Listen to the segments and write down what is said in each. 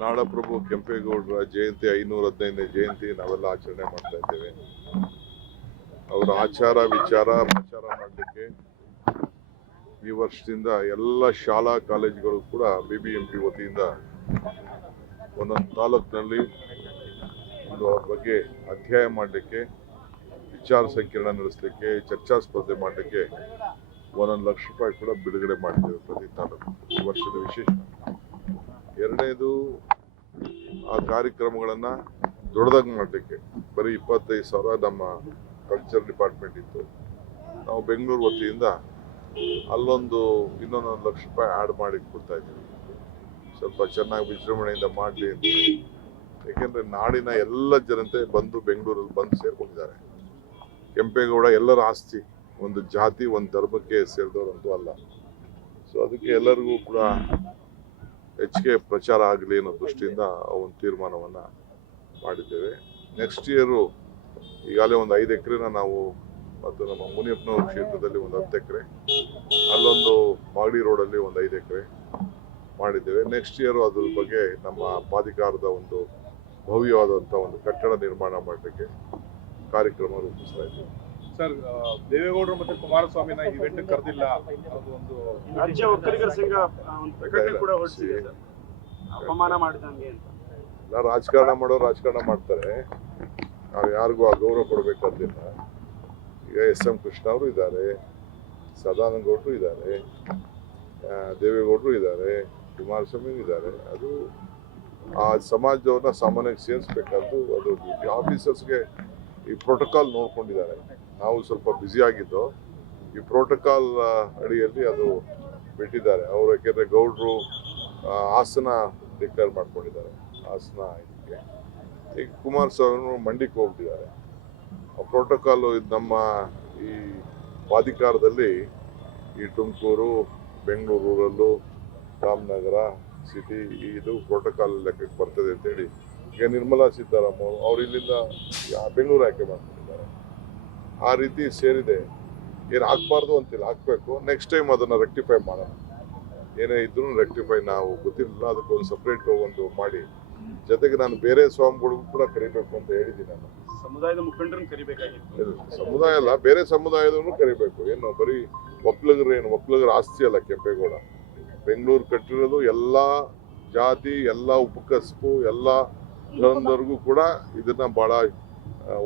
ನಾಡಪ್ರಭು ಕೆಂಪೇಗೌಡರ ಜಯಂತಿ 515ನೇ ಜಯಂತಿ ನಾವೆಲ್ಲ ಆಚರಣೆ ಮಾಡ್ತಾ ಇದ್ದೇವೆ. ಅವರ ಆಚಾರ ವಿಚಾರ ಪ್ರಚಾರ ಮಾಡಲಿಕ್ಕೆ ಈ ವರ್ಷದಿಂದ ಎಲ್ಲ ಶಾಲಾ ಕಾಲೇಜುಗಳು ಕೂಡ ಬಿಬಿಎಂಪಿ ವತಿಯಿಂದ ಒಂದೊಂದು ತಾಲೂಕಿನಲ್ಲಿ ಅವ್ರ ಬಗ್ಗೆ ಅಧ್ಯಯನ ಮಾಡಲಿಕ್ಕೆ, ವಿಚಾರ ಸಂಕಿರಣ ನಡೆಸಲಿಕ್ಕೆ, ಚರ್ಚಾ ಸ್ಪರ್ಧೆ ಮಾಡಲಿಕ್ಕೆ 1 ಲಕ್ಷ ರೂಪಾಯಿ ಕೂಡ ಬಿಡುಗಡೆ ಮಾಡಿದ್ದೇವೆ ಪ್ರತಿ ತಾಲೂಕು. ಈ ವರ್ಷದ ವಿಶೇಷ. ಎರಡನೇದು, ಆ ಕಾರ್ಯಕ್ರಮಗಳನ್ನು ದೊಡ್ಡದಾಗಿ ಮಾಡಲಿಕ್ಕೆ ಬರೀ 25,000 ನಮ್ಮ ಕಲ್ಚರ್ ಡಿಪಾರ್ಟ್ಮೆಂಟ್ ಇತ್ತು. ನಾವು ಬೆಂಗಳೂರು ವತಿಯಿಂದ ಇನ್ನೊಂದು 1 ಲಕ್ಷ ರೂಪಾಯಿ ಆ್ಯಡ್ ಮಾಡಿ ಕೊಡ್ತಾ ಇದ್ದೀವಿ. ಸ್ವಲ್ಪ ಚೆನ್ನಾಗಿ ವಿಜೃಂಭಣೆಯಿಂದ ಮಾಡಲಿ ಅಂತ. ಏಕೆಂದರೆ ನಾಡಿನ ಎಲ್ಲ ಜನತೆ ಬಂದು ಬೆಂಗಳೂರಲ್ಲಿ ಬಂದು ಸೇರ್ಕೊಂಡಿದ್ದಾರೆ. ಕೆಂಪೇಗೌಡ ಎಲ್ಲರ ಆಸ್ತಿ, ಒಂದು ಜಾತಿ ಒಂದು ಧರ್ಮಕ್ಕೆ ಸೇರಿದವರಂತೂ ಅಲ್ಲ. ಸೊ ಅದಕ್ಕೆ ಎಲ್ಲರಿಗೂ ಕೂಡ ಹೆಚ್ಚಿಗೆ ಪ್ರಚಾರ ಆಗಲಿ ಅನ್ನೋ ದೃಷ್ಟಿಯಿಂದ ಒಂದು ತೀರ್ಮಾನವನ್ನು ಮಾಡಿದ್ದೇವೆ. ನೆಕ್ಸ್ಟ್ ಇಯರು ಈಗಾಗಲೇ ಒಂದು 5 ಎಕರೆನ ನಾವು, ಮತ್ತು ನಮ್ಮ ಮುನಿಯಪ್ಪನವ್ರ ಕ್ಷೇತ್ರದಲ್ಲಿ ಒಂದು 10 ಎಕರೆ, ಅಲ್ಲೊಂದು ಮಾಗಡಿ ರೋಡಲ್ಲಿ ಒಂದು 5 ಎಕರೆ ಮಾಡಿದ್ದೇವೆ. ನೆಕ್ಸ್ಟ್ ಇಯರು ಅದ್ರ ಬಗ್ಗೆ ನಮ್ಮ ಪ್ರಾಧಿಕಾರದ ಒಂದು ಭವ್ಯವಾದಂಥ ಒಂದು ಕಟ್ಟಡ ನಿರ್ಮಾಣ ಮಾಡಲಿಕ್ಕೆ ಕಾರ್ಯಕ್ರಮ ರೂಪಿಸ್ತಾ ಇದ್ದೀವಿ. ಸರ್, ದೇವೇಗೌಡರು ಮತ್ತೆ ಕುಮಾರಸ್ವಾಮಿನ ಇವೆಂಟ್ ಕರೆದಿಲ್ಲ ಅನ್ನೋದು ಒಂದು ರಾಜ್ಯ ಒಕ್ಕಲಿಗರ ಸಂಘ ಒಂದು ಪ್ರಕಟಣೆ ಕೂಡ ಹೊರಡಿಸಿದೆ ಸರ್, ಅಪಮಾನ ಮಾಡಿದಂಗೆ ಅಂತ. ಎಲ್ಲ ರಾಜಕಾರಣ ಮಾಡೋರು ರಾಜಕಾರಣ ಮಾಡ್ತಾರೆ, ನಾವು ಯಾರಿಗೂ ಆ ಗೌರವ ಕೊಡಬೇಕಾದಿಲ್ಲ. ಈಗ SM ಕೃಷ್ಣ ಅವರು ಇದ್ದಾರೆ, ಸದಾನಂದ ಗೌಡರು ಇದ್ದಾರೆ, ದೇವೇಗೌಡರು ಇದ್ದಾರೆ, ಕುಮಾರಸ್ವಾಮಿ ಇದ್ದಾರೆ. ಅದು ಆ ಸಮಾಜದವ್ರನ್ನ ಸಾಮಾನ್ಯಕ್ಕೆ ಸೇರಿಸ್ಬೇಕಾದ್ದು ಅದು ಡ್ಯೂಟಿ. ಆಫೀಸರ್ಸ್ಗೆ ಈ ಪ್ರೋಟೋಕಾಲ್ ನೋಡ್ಕೊಂಡಿದ್ದಾರೆ. ನಾವು ಸ್ವಲ್ಪ ಬ್ಯುಸಿ ಆಗಿದ್ದು ಈ ಪ್ರೋಟೋಕಾಲ್ ಅಡಿಯಲ್ಲಿ ಅದು ಬಿಟ್ಟಿದ್ದಾರೆ ಅವರು. ಯಾಕೆಂದರೆ ಗೌಡ್ರು ಹಾಸನ ಡಿಕ್ಲೇರ್ ಮಾಡ್ಕೊಂಡಿದ್ದಾರೆ, ಹಾಸನ ಇದಕ್ಕೆ. ಈಗ ಕುಮಾರಸ್ವಾಮಿ ಮಂಡಿಗೆ ಹೋಗ್ತಿದ್ದಾರೆ. ಆ ಪ್ರೋಟೋಕಾಲು ಇದು ನಮ್ಮ ಈ ಪ್ರಾಧಿಕಾರದಲ್ಲಿ ಈ ತುಮಕೂರು, ಬೆಂಗಳೂರು ರೂರಲ್ಲು, ರಾಮನಗರ ಸಿಟಿ ಇದು ಪ್ರೋಟೋಕಾಲ್ ಲೆಕ್ಕಕ್ಕೆ ಬರ್ತದೆ ಅಂತೇಳಿ ಈಗ ನಿರ್ಮಲಾ ಸೀತಾರಾಮನ್ ಅವರು ಇಲ್ಲಿಂದ ಬೆಂಗಳೂರು ಆಯ್ಕೆ ಮಾಡ್ಕೊಂಡಿದ್ದಾರೆ. ಆ ರೀತಿ ಸೇರಿದೆ. ಏನು ಹಾಕ್ಬಾರ್ದು ಅಂತಿಲ್ಲ, ಹಾಕಬೇಕು. ನೆಕ್ಸ್ಟ್ ಟೈಮ್ ಅದನ್ನು ರೆಕ್ಟಿಫೈ ಮಾಡೋಣ. ಏನೇ ಇದ್ರೂ ರೆಕ್ಟಿಫೈ, ನಾವು ಗೊತ್ತಿರಲಿಲ್ಲ, ಅದಕ್ಕೊಂದು ಸಪ್ರೇಟ್ ಒಂದು ಮಾಡಿ, ಜೊತೆಗೆ ನಾನು ಬೇರೆ ಸ್ವಾಮಿಗಳಿಗೂ ಕೂಡ ಕರಿಬೇಕು ಅಂತ ಹೇಳಿದ್ದೀನಿ. ನಾನು ಸಮುದಾಯದ ಮುಖಂಡರನ್ನು ಕರಿಬೇಕಾಗಿತ್ತು. ಸಮುದಾಯ ಅಲ್ಲ, ಬೇರೆ ಸಮುದಾಯದವ್ರನ್ನು ಕರಿಬೇಕು. ಏನು ಬರೀ ಒಕ್ಕಲಿಗರ ಆಸ್ತಿ ಅಲ್ಲ ಕೆಂಪೇಗೌಡ. ಬೆಂಗಳೂರು ಕಟ್ಟಿರೋದು ಎಲ್ಲ ಜಾತಿ, ಎಲ್ಲ ಉಪಕಸಬು, ಎಲ್ಲ ಧರ್ಮದವ್ರಿಗೂ ಕೂಡ ಇದನ್ನ ಬಹಳ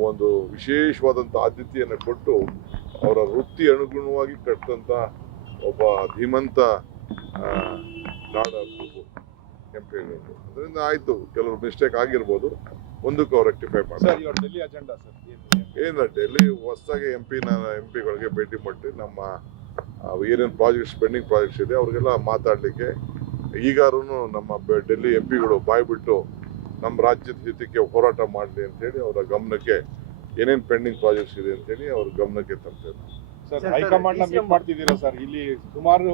ಒಂದು ವಿಶೇಷವಾದಂಥ ಆದ್ಯತೆಯನ್ನು ಕೊಟ್ಟು ಅವರ ವೃತ್ತಿ ಅನುಗುಣವಾಗಿ ಕಟ್ಟಿದಂಥ ಒಬ್ಬ ಧೀಮಂತ ನಾಡ ಕೆಂಪೇಗೌಡರು. ಅದರಿಂದ ಆಯಿತು, ಕೆಲವರು ಮಿಸ್ಟೇಕ್ ಆಗಿರ್ಬೋದು, ಮುಂದಕ್ಕೆ ಅವ್ರು ರೆಕ್ಟಿಫೈ ಮಾಡ್ತಾರೆ. ಡೆಲ್ಲಿ ಅಜೆಂಡಾ ಸರ್ ಏನು ಡೆಲ್ಲಿ ಹೊಸದಾಗಿ ಎಂಪಿಗಳಿಗೆ ಭೇಟಿ ಮಾಡಿ ನಮ್ಮ ಏನೇನು ಪ್ರಾಜೆಕ್ಟ್ಸ್ ಪೆಂಡಿಂಗ್ ಪ್ರಾಜೆಕ್ಟ್ಸ್ ಇದೆ ಅವ್ರಿಗೆಲ್ಲ ಮಾತಾಡಲಿಕ್ಕೆ, ಈಗಾರೂ ನಮ್ಮ ಡೆಲ್ಲಿ ಎಂಪಿಗಳು ಬಾಯ್ಬಿಟ್ಟು ನಮ್ಮ ರಾಜ್ಯದ ಹಿತಕ್ಕೆ ಹೋರಾಟ ಮಾಡಲಿ ಅಂತೇಳಿ ಅವರ ಗಮನಕ್ಕೆ ಏನೇನು ಪೆಂಡಿಂಗ್ ಪ್ರಾಜೆಕ್ಟ್ಸ್ ಇದೆ ಅಂತೇಳಿ ಅವ್ರ ಗಮನಕ್ಕೆ ತರ್ತೇವೆ. ಸರ್, ಹೈಕಮಾಂಡ್ ನ ಮೀಟ್ ಮಾಡ್ತಿದ್ದೀರಾ ಸರ್? ಇಲ್ಲಿ ಸುಮಾರು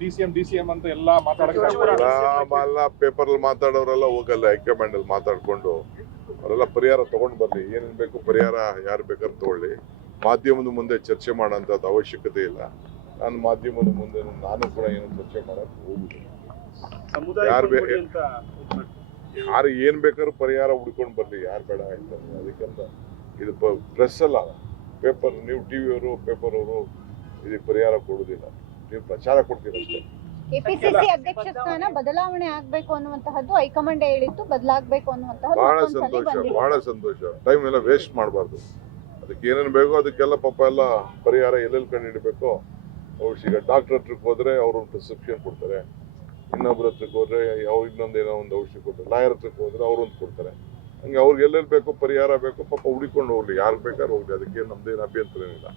ಡಿಸಿಎಂ ಅಂತ ಎಲ್ಲ ಮಾತಾಡೋಲ್ಲ, ಪೇಪರಲ್ಲಿ ಮಾತಾಡೋರೆಲ್ಲ ಹೋಗಲ್ಲ, ಹೈಕಮಾಂಡ್ ಅಲ್ಲಿ ಮಾತಾಡ್ಕೊಂಡು ಅವರೆಲ್ಲ ಪರಿಹಾರ ತಗೊಂಡು ಬರ್ಲಿ. ಏನೇನು ಬೇಕು ಪರಿಹಾರ ಯಾರು ಬೇಕಾದ್ರೂ ತಗೊಳ್ಳಿ. ಮಾಧ್ಯಮದ ಮುಂದೆ ಚರ್ಚೆ ಮಾಡೋಂಥದ್ದು ಅವಶ್ಯಕತೆ ಇಲ್ಲ. ನಾನು ಮಾಧ್ಯಮದ ಮುಂದೆ ನಾನು ಕೂಡ ಏನು ಚರ್ಚೆ ಮಾಡೋಕ್ಕೆ ಹೋಗುದಿಲ್ಲ. ಯಾರು ಏನ್ ಬೇಕಾದ್ರೂ ಪರಿಹಾರ ಹುಡ್ಕೊಂಡು ಬರ್ಲಿ, ಯಾರು ಬೇಡ ಆಯ್ತಾರೆ. ಅದಕ್ಕಂತ ಇದು ಪ್ರೆಸ್ ಅಲ್ಲ, ಪೇಪರ್. ನೀವು TV ಅವರು ಪೇಪರ್ ಅವರು ಇದಕ್ಕೆ ಪರಿಹಾರ ಕೊಡುದಿಲ್ಲ, ನೀವು ಪ್ರಚಾರ ಕೊಡ್ತೀರಷ್ಟೇ. ಕೆಪಿಸಿಸಿ ಅಧ್ಯಕ್ಷ ಸ್ಥಾನ ಬದಲಾವಣೆ ಆಗ್ಬೇಕು ಅನ್ನುವಂತಹದ್ದು ಹೈಕಮಾಂಡ್ ಹೇಳಿತ್ತು, ಬದಲಾಗಬೇಕು ಅನ್ನುವಂತಹದ್ದು ಬಹಳ ಸಂತೋಷ. ಟೈಮ್ ಎಲ್ಲ ವೇಸ್ಟ್ ಮಾಡಬಾರ್ದು. ಅದಕ್ಕೆ ಏನೇನು ಬೇಕೋ ಅದಕ್ಕೆಲ್ಲ ಪಾಪ ಎಲ್ಲ ಪರಿಹಾರ ಎಲ್ಲೆಲ್ಲಿ ಕಂಡು ಹಿಡಬೇಕೋ ಈಗ ಡಾಕ್ಟರ್ ಹತ್ರಕ್ಕೆ ಹೋದ್ರೆ ಅವರು ಒಂದು ಪ್ರಿಸ್ಕ್ರಿಪ್ಷನ್ ಕೊಡ್ತಾರೆ, ಇನ್ನೊಬ್ರ ಹತ್ರಕ್ಕೆ ಹೋದ್ರೆ ಅವ್ರು ಇನ್ನೊಂದೇನೋ ಒಂದು ಔಷಧಿ ಕೊಡ್ತಾರೆ, ಲಾಯರ್ ಹತ್ರಕ್ಕೆ ಹೋದ್ರೆ ಅವ್ರೊಂದು ಕೊಡ್ತಾರೆ. ಹಂಗೆ ಅವ್ರಿಗೆ ಎಲ್ಲೆಲ್ಲಿ ಬೇಕೋ ಪರಿಹಾರ ಬೇಕೋ ಪಾಪ ಹುಡುಕೊಂಡು ಹೋಗ್ಲಿ, ಯಾರು ಬೇಕಾದ್ರೂ ಹೋಗ್ಲಿ. ಅದಕ್ಕೆ ನಮ್ದೇನು ಅಭ್ಯಂತರ ಏನಿಲ್ಲ.